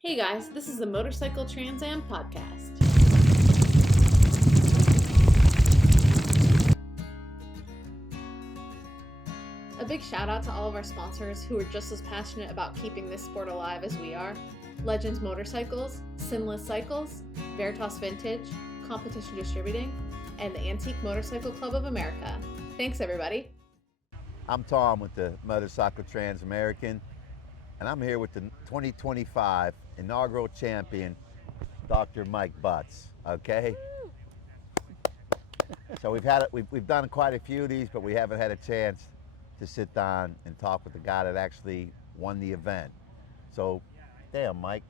Hey guys, this is the Motorcycle TransAm Podcast. A big shout out to all of our sponsors who are just as passionate about keeping this sport alive as we are. Legends Motorcycles, Sinless Cycles, Veritas Vintage, Competition Distributing, and the Antique Motorcycle Club of America. Thanks everybody. I'm Tom with the Motorcycle TransAm, and I'm here with the 2025 inaugural champion, Dr. Mike Butts. Okay. So we've done quite a few of these, but we haven't had a chance to sit down and talk with the guy that actually won the event. So, damn, Mike,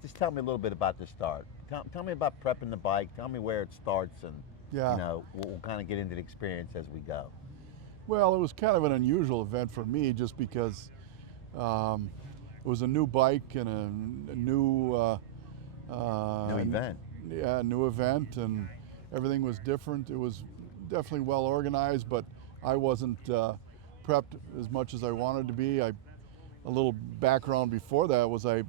just tell me a little bit about the start. Tell me about prepping the bike. Tell me where it starts, and we'll kind of get into the experience as we go. Well, it was kind of an unusual event for me, just because it was a new bike and a new event. New event, and everything was different. It was definitely well organized, but I wasn't prepped as much as I wanted to be. A little background before that was I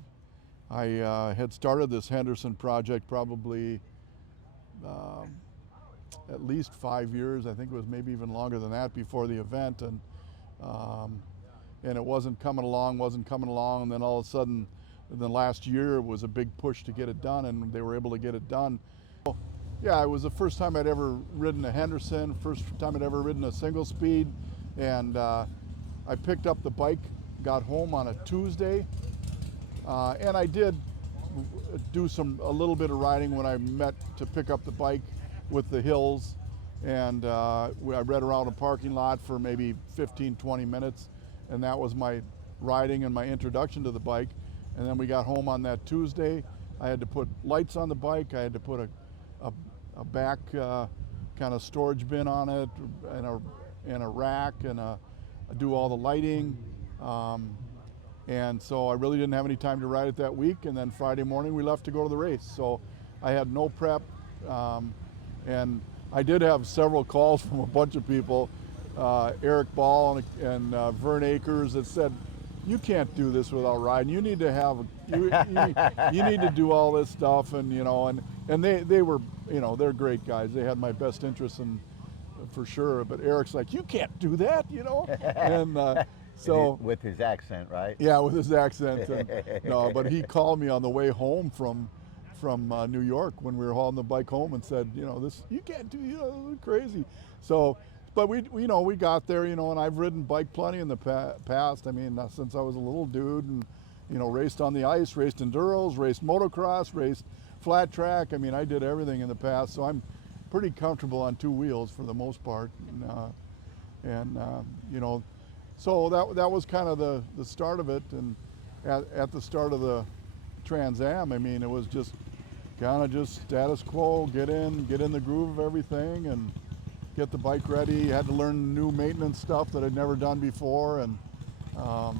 had started this Henderson project probably at least 5 years. I think it was maybe even longer than that before the event, and it wasn't coming along, and then all of a sudden, in the last year, it was a big push to get it done, and they were able to get it done. So, yeah, it was the first time I'd ever ridden a Henderson, first time I'd ever ridden a single speed, and I picked up the bike, got home on a Tuesday, and I did do a little bit of riding when I met to pick up the bike with the hills, and I read around a parking lot for maybe 15-20 minutes, and that was my riding and my introduction to the bike. And then we got home on that Tuesday. I had to put lights on the bike. I had to put a back kind of storage bin on it, and a rack, and do all the lighting. And so I really didn't have any time to ride it that week. And then Friday morning we left to go to the race. So I had no prep. And I did have several calls from a bunch of people, Eric Ball and Vern Akers, that said, "You can't do this without riding. You need to have, you need to do all this stuff." And they were, they're great guys. They had my best interest for sure. But Eric's like, "You can't do that," and so with his accent, right? Yeah, with his accent. No, but he called me on the way home from New York when we were hauling the bike home and said, "This you can't do, this is crazy." So, but we got there, and I've ridden bike plenty in the past. I mean, since I was a little dude, and raced on the ice, raced enduros, raced motocross, raced flat track. I mean, I did everything in the past, so I'm pretty comfortable on two wheels for the most part. So that was kind of the start of it. And at the start of the Trans Am, I mean, it was just kind of just status quo, get in the groove of everything and get the bike ready. Had to learn new maintenance stuff that I'd never done before, but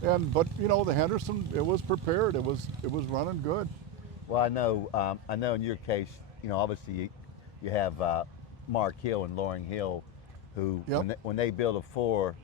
the Henderson, it was prepared. It was running good. Well, I know in your case, obviously you have Mark Hill and Loring Hill, who when they build a four,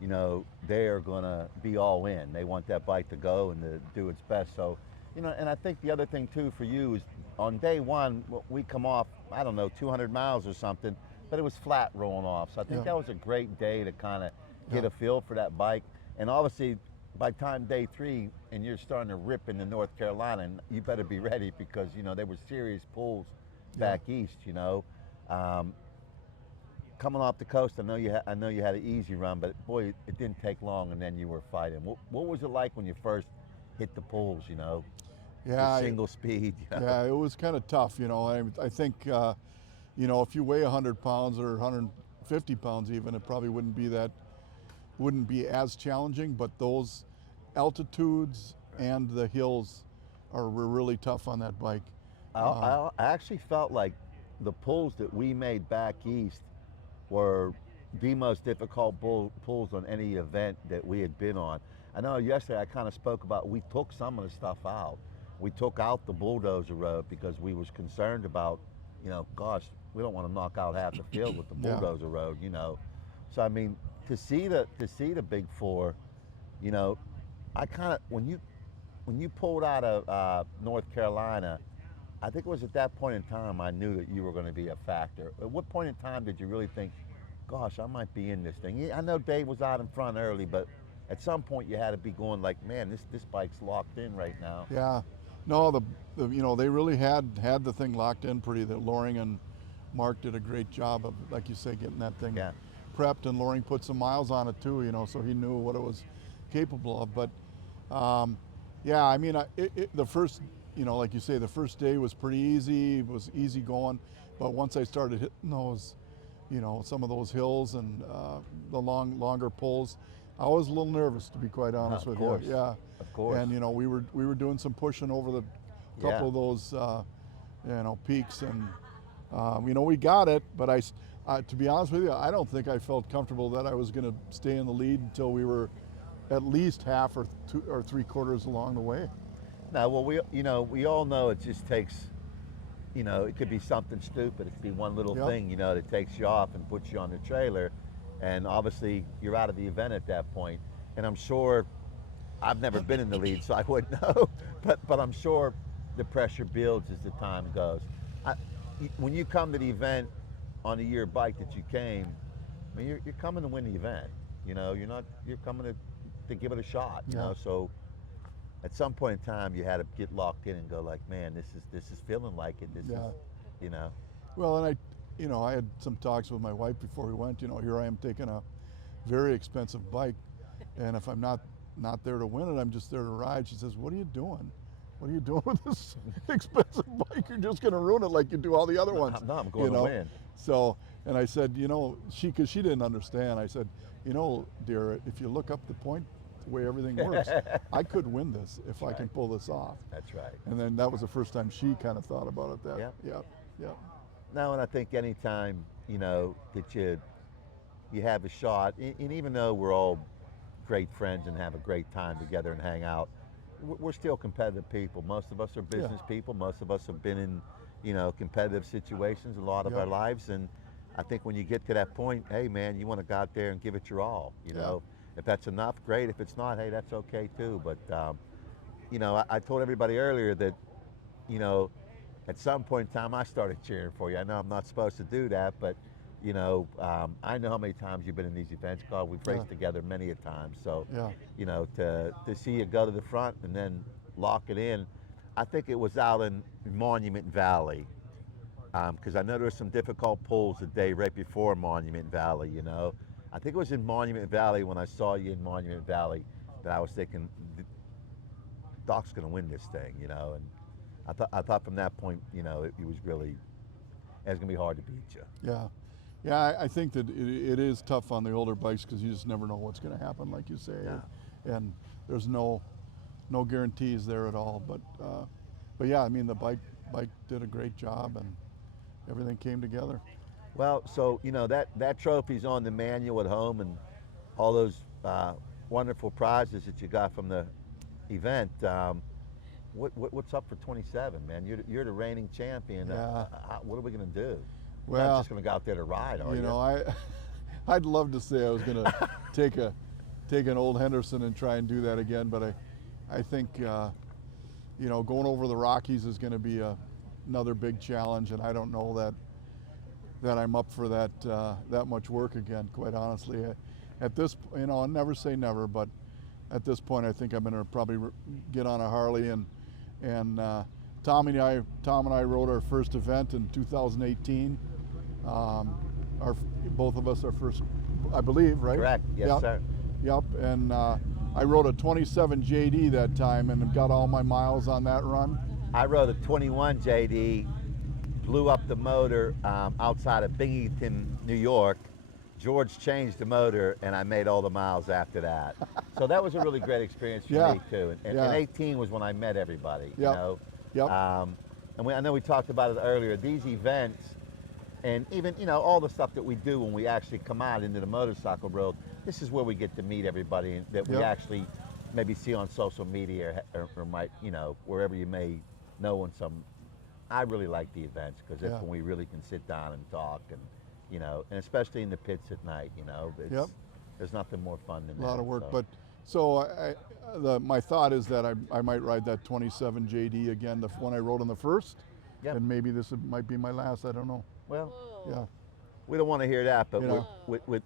they are going to be all in. They want that bike to go and to do its best. So, and I think the other thing too for you is on day one, we come off, I don't know, 200 miles or something, but it was flat rolling off. So I think that was a great day to kind of get a feel for that bike. And obviously, by time day three, and you're starting to rip into North Carolina, and you better be ready because, there were serious pulls back east, Coming off the coast, I know you had an easy run, but boy, it didn't take long, and then you were fighting. What was it like when you first hit the pulls? Yeah, single speed. Yeah, it was kind of tough. I think if you weigh 100 pounds or 150 pounds even, it probably wouldn't be as challenging. But those altitudes and the hills were really tough on that bike. I actually felt like the pulls that we made back east were the most difficult pulls on any event that we had been on. I know yesterday I kind of spoke about, we took some of the stuff out. We took out the bulldozer road because we was concerned about, gosh, we don't want to knock out half the field with the bulldozer road, So I mean, to see the big four, I kind of, when you when you pulled out of North Carolina, I think it was at that point in time I knew that you were going to be a factor. At what point in time did you really think, gosh, I might be in this thing? I know Dave was out in front early, but at some point you had to be going like, man, this bike's locked in right now. Yeah, no, they really had the thing locked in pretty. That Loring and Mark did a great job of, like you say, getting that thing prepped, and Loring put some miles on it too, so he knew what it was capable of. But yeah, I mean, the first, like you say, the first day was pretty easy. It was easy going, but once I started hitting those, some of those hills and the longer pulls, I was a little nervous, to be quite honest with you. Yeah, of course. And we were doing some pushing over the couple of those peaks, and we got it. But to be honest with you, I don't think I felt comfortable that I was going to stay in the lead until we were at least half or 2 or 3/4 along the way. No, well, we all know it just takes, it could be something stupid. It could be one little thing, that takes you off and puts you on the trailer. And obviously you're out of the event at that point. And I'm sure, I've never been in the lead, so I wouldn't know, but I'm sure the pressure builds as the time goes. When you come to the event on the year bike that you came, I mean, you're coming to win the event. You're coming to give it a shot, so at some point in time you had to get locked in and go like, man, this is feeling like it. This is. Well, and I had some talks with my wife before we went. Here I am taking a very expensive bike, and if I'm not there to win it, I'm just there to ride. She says, "What are you doing? What are you doing with this expensive bike? You're just going to ruin it like you do all the other ones." No, I'm going to win. So, and I said, because she didn't understand. I said, dear, if you look up the point, the way everything works, I could win this if I can pull this off. That's right. And then that was the first time she kind of thought about it. Yeah. No, and I think anytime, that you have a shot, and even though we're all great friends and have a great time together and hang out, we're still competitive people. Most of us are business people. Most of us have been in, competitive situations a lot of our lives. And I think when you get to that point, hey man, you want to go out there and give it your all, If that's enough, great. If it's not, hey, that's okay too. But, I told everybody earlier that, at some point in time, I started cheering for you. I know I'm not supposed to do that, but I know how many times you've been in these events, Carl. We've raced together many a time. So, to see you go to the front and then lock it in, I think it was out in Monument Valley, because I know there were some difficult pulls the day right before Monument Valley. I think it was in Monument Valley when I saw you in Monument Valley that I was thinking, Doc's going to win this thing, and I thought from that point, it was really, it's going to be hard to beat you. Yeah, I think that it is tough on the older bikes because you just never know what's going to happen, like you say, and there's no guarantees there at all. But yeah, I mean the bike did a great job and everything came together. Well, so that trophy's on the manual at home and all those wonderful prizes that you got from the event. What's up for 27, man? You're the reigning champion. What are we going to do? We're not just going to go out there to ride, are you? I'd love to say I was going to take an old Henderson and try and do that again, but I think going over the Rockies is going to be another big challenge, and I don't know that I'm up for that much work again. Quite honestly, at this, I'll never say never, but at this point, I think I'm going to probably get on a Harley and Tom and I rode our first event in 2018. Both of us our first, I believe, right? Correct. Yes, sir. Yep. And I rode a 27 JD that time and got all my miles on that run. I rode a 21 JD, blew up the motor outside of Binghamton, New York. George changed the motor, and I made all the miles after that. So that was a really great experience for me too. And 18 was when I met everybody. Yep. And I know we talked about it earlier. These events, and even all the stuff that we do when we actually come out into the motorcycle world, this is where we get to meet everybody that we actually maybe see on social media or might wherever you may know in some. I really like the events because that's when we really can sit down and talk and. And especially in the pits at night, there's nothing more fun than that. A lot of work, so. but So my thought is that I might ride that 27 JD again, the one I rode on the first, Yep. and maybe this might be my last. I don't know. Well, Whoa. Yeah. we don't want to hear that, but You know.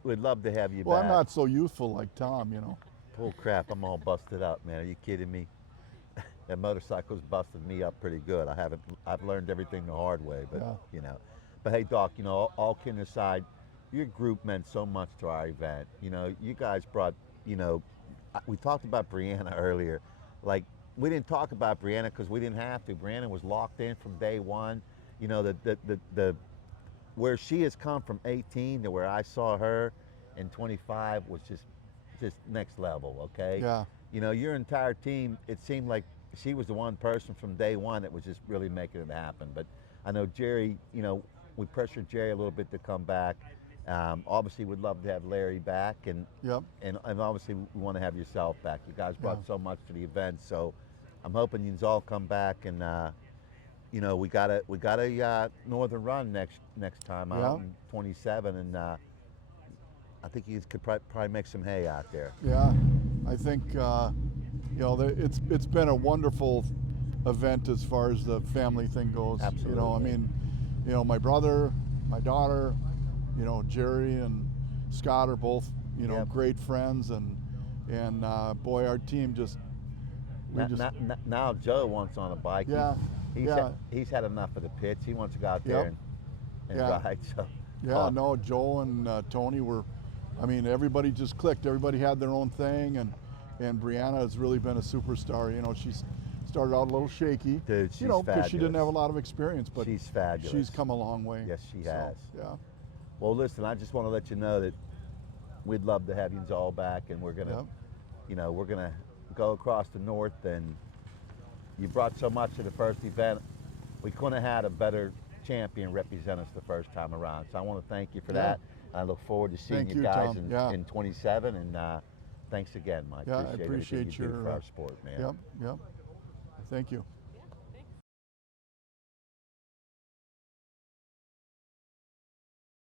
we'd love to have you Well, back. I'm not so youthful like Tom, you know. Oh crap, I'm all busted up, man. Are you kidding me? That motorcycle's busted me up pretty good. I've learned everything the hard way, but Yeah. you know. But hey, Doc, you know, all kidding aside, your group meant so much to our event. You know, you guys brought, you know, we talked about Brianna earlier. Like, we didn't talk about Brianna because we didn't have to. Brianna was locked in from day one. You know, the where she has come from 18 to where I saw her in 25 was just next level, okay? Yeah. You know, your entire team, it seemed like she was the one person from day one that was just really making it happen. But I know Jerry, you know, we pressured Jerry a little bit to come back. Obviously, we'd love to have Larry back, and Yep. and obviously we want to have yourself back. You guys brought Yeah. so much to the event, so I'm hoping you all come back, and you know, we got a northern run next time out Yeah. in 27, and I think you could probably make some hay out there. Yeah. I think you know, it's been a wonderful event as far as the family thing goes. Absolutely. You know, I mean, you know, my brother, my daughter, you know, Jerry and Scott are both, you know, Yep. great friends, and boy, our team just Now Joe wants on a bike. Yeah, He's had enough of the pits. He wants to go out there Yep. and Yeah. ride. So yeah, no, Joe and Tony were, I mean, everybody just clicked. Everybody had their own thing, and Brianna has really been a superstar. You know, she's started out a little shaky, Dude, she's you know, because she didn't fabulous. have a lot of experience, but she's fabulous. she's come a long way. Yes, she So, has. Yeah. Well, listen, I just want to let you know that we'd love to have you all back, and we're gonna, Yep. you know, we're gonna go across the north, and you brought so much to the first event. We couldn't have had a better champion represent us the first time around. So I want to thank you for Yeah. that. I look forward to seeing Thank you you, guys Tom. Yeah. in 27, and thanks again, Mike. Yeah, I appreciate appreciate everything you do your, for our sport, man. Yep. Thank you.